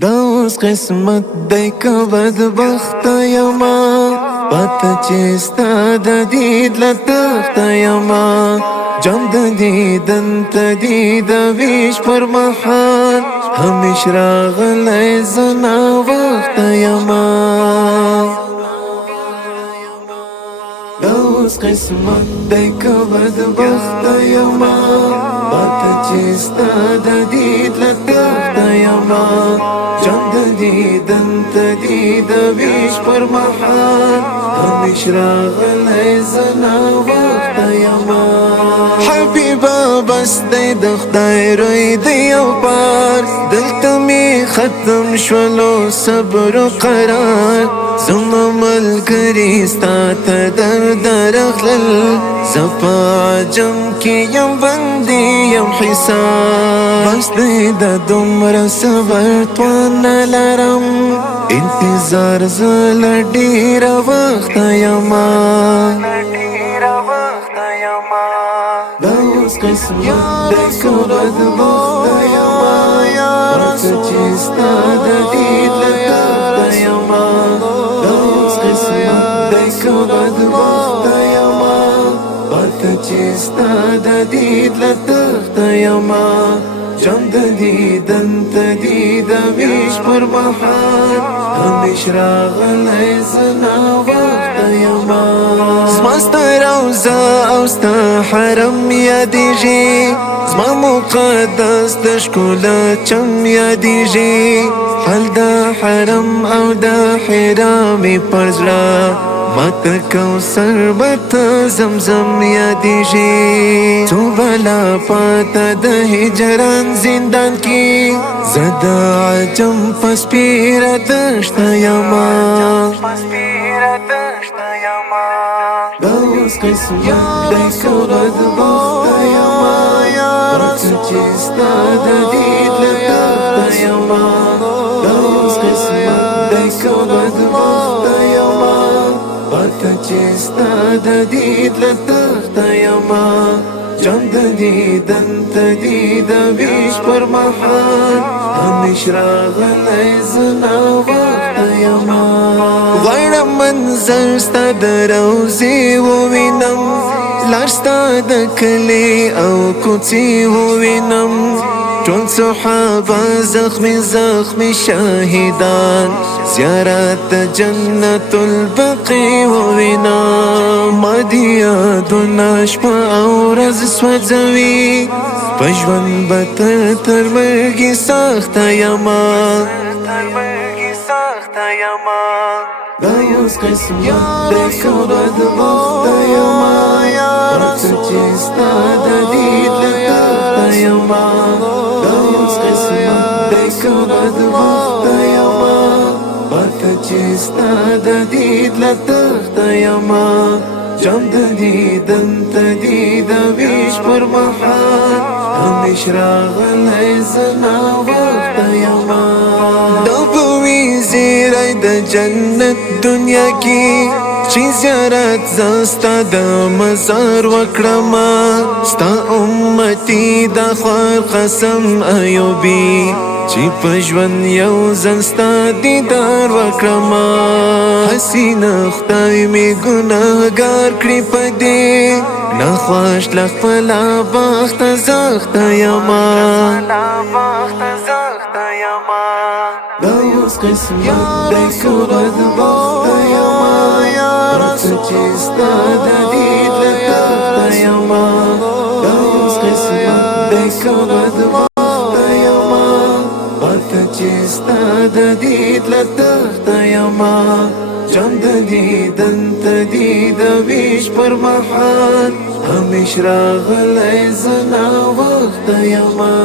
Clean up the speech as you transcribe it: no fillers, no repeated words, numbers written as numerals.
دا اوس قسمت دی که بدبخت یما پته چې ستا د دید له تخته یما جام د دیدن ته دی د ویش پر مهال همیش راغلی زه ناوخته یما دا اوس قسمت دی که بدبخت یما پته چې ستا د دید له تخته یما جام د دیدن ته دی د ویش پر مهال همیش راغلی زه ناوخته یما حبیبه بس دی د خدای روی دی یو پار دلته می ختم شولو صبر و قرار زما ملګري ستا ته درد راغلل زه په عجم کې یم بندي یم حساب بس دی د دومره صبر توان نه لرم انتظار زه له ډېره وخته یما دا اوس قسمت دی که بدبخته یما راځه چې ستا د دید له تخته یما دا اوس قسمت دی که بدبخته یما راځه چې ستا د دید له تخته یما جام د دیدن ته دی د ویش پر مهال همیش راغلی زه ناوخته یما زما ستا روضه او ستا حرم یادیږي زما مقدس د ښکلا چم یادیږي حال د حرم او د حرا مې پر زړه ماته کوثر بته زمزم یادیږي څو بلا پاته د هجران زندان کې زه د عجم په سپېره دښته یما دا اوس قسمت دی که بدبخته یما راځه چې ستا د دید له تخته یما دا اوس قسمت دی که بدبخته یما راځه چې ستا د دید له تخته یما جام د دیدن ته دی د ویش پر مهال همیش راغلی زه ناوخته یما غواړم منظر ستا د روضې ووینم لار ستا د کلي او کوڅې ووینم ټول صحابه زخمي زخمي شاهدان زیارت د جنت البقیع ووینم ما دې یادونه شپه او ورځ سوځوي په ژوند به تر مرګي سخته یما دا اوس قسمت دی که بدبخته یما راځه چې ستا د دید له تخته یما دا اوس قسمت دی که بدبخته یما راځه چې ستا د دید له تخته یما جام د دیدن ته دی د ویش پر مهال همیش راغلی زه ناوخته یما دا به وي زیری د جنت دنیا کې چې زیارت زه ستا د مزار وکړمه ستا امتي د خوار قسم ایوبي چې په ژوند یو ځل ستا دیدار وکړمه حسینه خدای مې ګناهګار کړي په دې ناخوښ له خپله بخته زخته یما دا اوس قسمت دی که بدبخته یما راځه چې ستا د دید له تخته یما دا اوس قسمت دی که بدبخته یما راځه چې ستا د دید له تخته یما جام د دیدن ته دی د ویش پر مهال همیش راغلی زه ناوخته یما